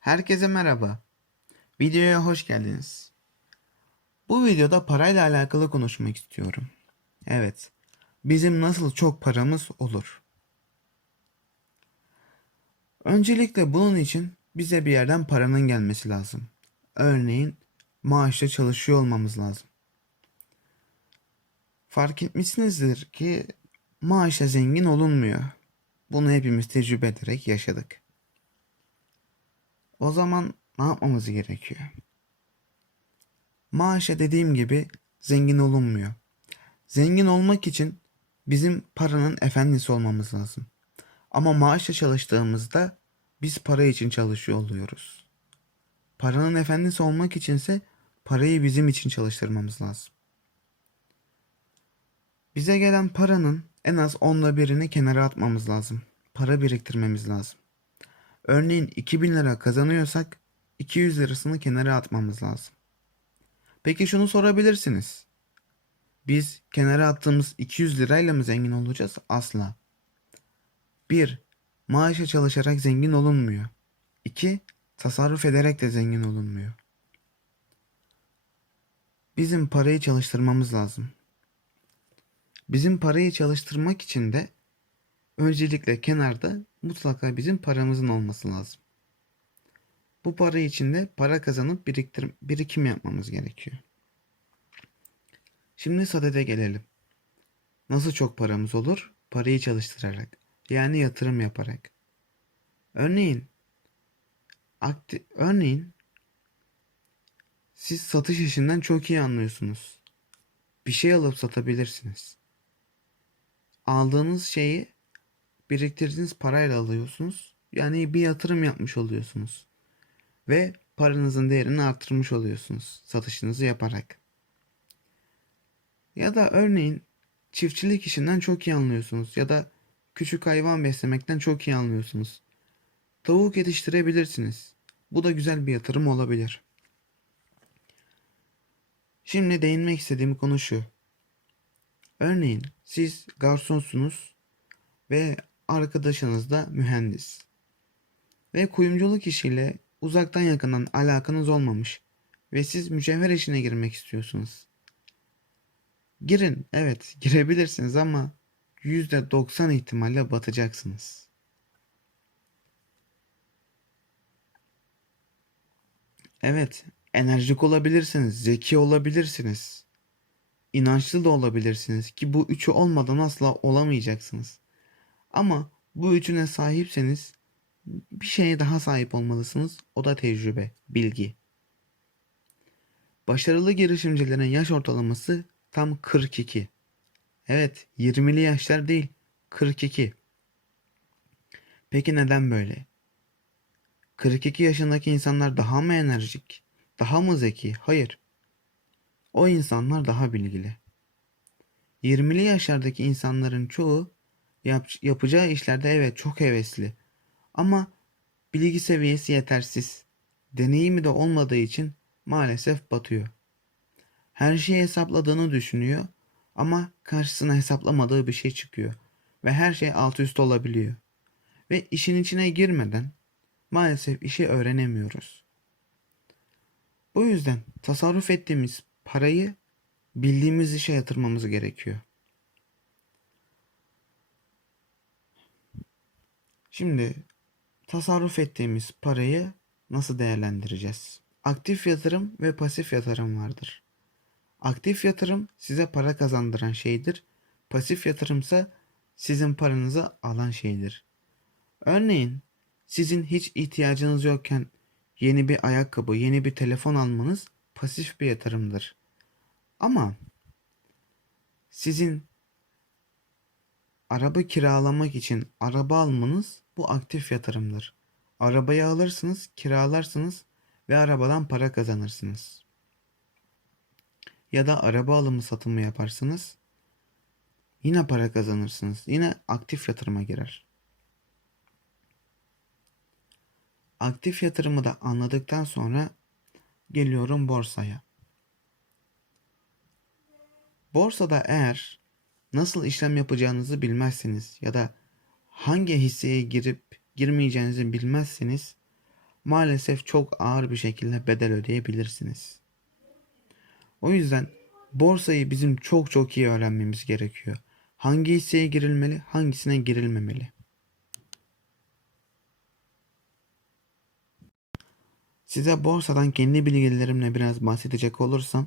Herkese merhaba. Videoya hoş geldiniz. Bu videoda parayla alakalı konuşmak istiyorum. Evet, bizim nasıl çok paramız olur? Öncelikle bunun için bize bir yerden paranın gelmesi lazım. Örneğin maaşla çalışıyor olmamız lazım. Fark etmişsinizdir ki maaşla zengin olunmuyor. Bunu hepimiz tecrübe ederek yaşadık. O zaman ne yapmamız gerekiyor? Maaşa dediğim gibi zengin olunmuyor. Zengin olmak için bizim paranın efendisi olmamız lazım. Ama maaşla çalıştığımızda biz para için çalışıyor oluyoruz. Paranın efendisi olmak içinse parayı bizim için çalıştırmamız lazım. Bize gelen paranın en az onda birini kenara atmamız lazım. Para biriktirmemiz lazım. Örneğin 2000 lira kazanıyorsak 200 lirasını kenara atmamız lazım. Peki şunu sorabilirsiniz. Biz kenara attığımız 200 lirayla mı zengin olacağız? Asla. 1. Maaşa çalışarak zengin olunmuyor. 2. Tasarruf ederek de zengin olunmuyor. Bizim parayı çalıştırmamız lazım. Bizim parayı çalıştırmak için de öncelikle kenarda mutlaka bizim paramızın olması lazım. Bu para için de para kazanıp biriktir birikim yapmamız gerekiyor. Şimdi sadede gelelim. Nasıl çok paramız olur? Parayı çalıştırarak. Yani yatırım yaparak. Örneğin akti örneğin siz satış işinden çok iyi anlıyorsunuz. Bir şey alıp satabilirsiniz. Aldığınız şeyi biriktirdiğiniz parayla alıyorsunuz. Yani bir yatırım yapmış oluyorsunuz. Ve paranızın değerini artırmış oluyorsunuz satışınızı yaparak. Ya da örneğin çiftçilik işinden çok iyi anlıyorsunuz ya da küçük hayvan beslemekten çok iyi anlıyorsunuz. Tavuk yetiştirebilirsiniz. Bu da güzel bir yatırım olabilir. Şimdi değinmek istediğim konu şu. Örneğin siz garsonsunuz ve arkadaşınız da mühendis. Ve kuyumculuk işiyle uzaktan yakından alakanız olmamış ve siz mücevher işine girmek istiyorsunuz. Girin, evet girebilirsiniz ama %90 ihtimalle batacaksınız. Evet, enerjik olabilirsiniz, zeki olabilirsiniz. inançlı da olabilirsiniz ki bu üçü olmadan asla olamayacaksınız. Ama bu üçüne sahipseniz bir şeye daha sahip olmalısınız. O da tecrübe, bilgi. Başarılı girişimcilerin yaş ortalaması tam 42. Evet, 20'li yaşlar değil, 42. Peki neden böyle? 42 yaşındaki insanlar daha mı enerjik? Daha mı zeki? Hayır. O insanlar daha bilgili. 20'li yaşlardaki insanların çoğu yap, yapacağı işlerde evet çok hevesli. Ama bilgi seviyesi yetersiz. Deneyimi de olmadığı için maalesef batıyor. Her şeyi hesapladığını düşünüyor ama karşısına hesaplamadığı bir şey çıkıyor ve her şey alt üst olabiliyor. Ve işin içine girmeden maalesef işi öğrenemiyoruz. Bu yüzden tasarruf ettiğimiz parayı bildiğimiz işe yatırmamız gerekiyor. Şimdi tasarruf ettiğimiz parayı nasıl değerlendireceğiz? Aktif yatırım ve pasif yatırım vardır. Aktif yatırım size para kazandıran şeydir. Pasif yatırımsa sizin paranızı alan şeydir. Örneğin sizin hiç ihtiyacınız yokken yeni bir ayakkabı, yeni bir telefon almanız pasif bir yatırımdır. Ama sizin araba kiralamak için araba almanız bu aktif yatırımdır. Arabayı alırsınız, kiralarsınız ve arabadan para kazanırsınız. Ya da araba alımı satımı yaparsınız. Yine para kazanırsınız. Yine aktif yatırıma girer. Aktif yatırımı da anladıktan sonra geliyorum borsaya. Borsada eğer nasıl işlem yapacağınızı bilmezseniz ya da hangi hisseye girip girmeyeceğinizi bilmezseniz maalesef çok ağır bir şekilde bedel ödeyebilirsiniz. O yüzden borsayı bizim çok çok iyi öğrenmemiz gerekiyor. Hangi hisseye girilmeli, hangisine girilmemeli. Size borsadan kendi bilgilerimle biraz bahsedecek olursam,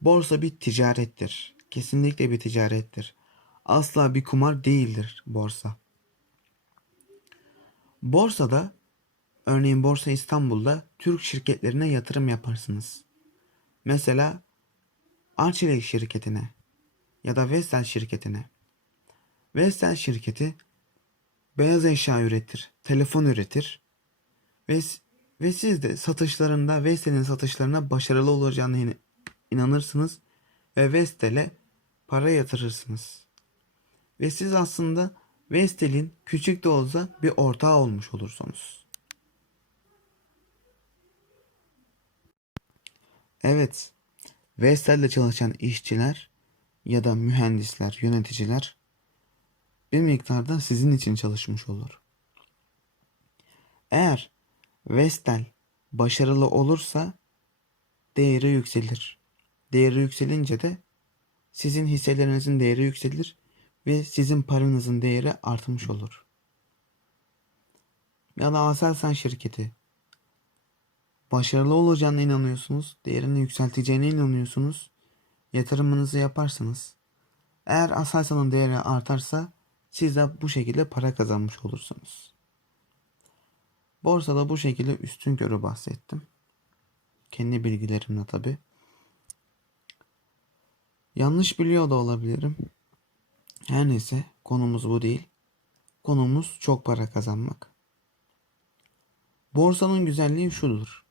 borsa bir ticarettir. Kesinlikle bir ticarettir. Asla bir kumar değildir borsa. Borsada, örneğin Borsa İstanbul'da Türk şirketlerine yatırım yaparsınız. Mesela Arçelik şirketine ya da Vestel şirketine. Vestel şirketi beyaz eşya üretir, telefon üretir ve ve siz de satışlarında Vestel'in satışlarına başarılı olacağına in- inanırsınız ve Vestel'e para yatırırsınız. Ve siz aslında Vestel'in küçük de olsa bir ortağı olmuş olursunuz. Evet, Vestel'de çalışan işçiler ya da mühendisler, yöneticiler bir miktarda sizin için çalışmış olur. Eğer Vestel başarılı olursa değeri yükselir. Değeri yükselince de sizin hisselerinizin değeri yükselir ve sizin paranızın değeri artmış olur. Ya da Aselsan şirketi başarılı olacağına inanıyorsunuz, değerini yükselteceğine inanıyorsunuz, yatırımınızı yaparsanız eğer Aselsan'ın değeri artarsa siz de bu şekilde para kazanmış olursunuz. Borsada bu şekilde üstün körü bahsettim. Kendi bilgilerimle tabi. Yanlış biliyor da olabilirim. Her neyse konumuz bu değil. Konumuz çok para kazanmak. Borsanın güzelliği şudur.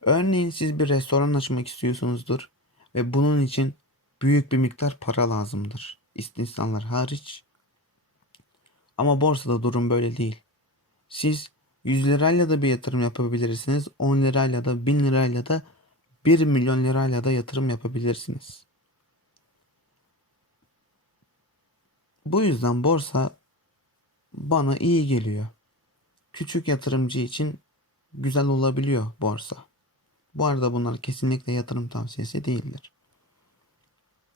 Örneğin siz bir restoran açmak istiyorsunuzdur ve bunun için büyük bir miktar para lazımdır. İstisnalar hariç. Ama borsada durum böyle değil. Siz 100 lirayla da bir yatırım yapabilirsiniz. 10 lirayla da 1000 lirayla da 1 milyon lirayla da yatırım yapabilirsiniz. Bu yüzden borsa bana iyi geliyor. Küçük yatırımcı için güzel olabiliyor borsa. Bu arada bunlar kesinlikle yatırım tavsiyesi değildir.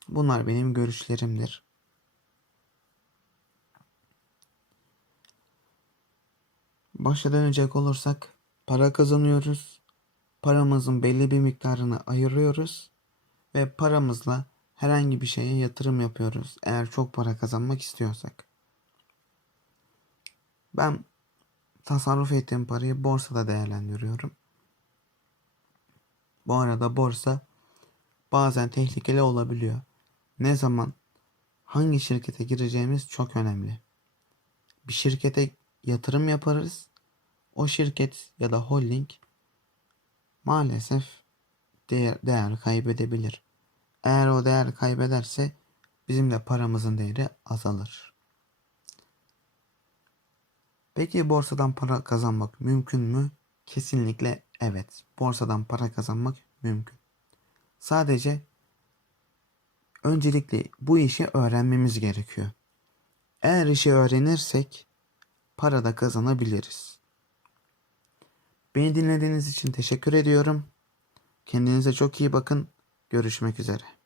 Bunlar benim görüşlerimdir. Başa dönecek olursak para kazanıyoruz. Paramızın belli bir miktarını ayırıyoruz ve paramızla herhangi bir şeye yatırım yapıyoruz eğer çok para kazanmak istiyorsak. Ben tasarruf ettiğim parayı borsada değerlendiriyorum. Bu arada borsa bazen tehlikeli olabiliyor. Ne zaman hangi şirkete gireceğimiz çok önemli. Bir şirkete yatırım yaparız. O şirket ya da holding maalesef değer, değer kaybedebilir. Eğer o değer kaybederse bizim de paramızın değeri azalır. Peki borsadan para kazanmak mümkün mü? Kesinlikle evet. Borsadan para kazanmak mümkün. Sadece öncelikle bu işi öğrenmemiz gerekiyor. Eğer işi öğrenirsek para da kazanabiliriz. Beni dinlediğiniz için teşekkür ediyorum. Kendinize çok iyi bakın. Görüşmek üzere.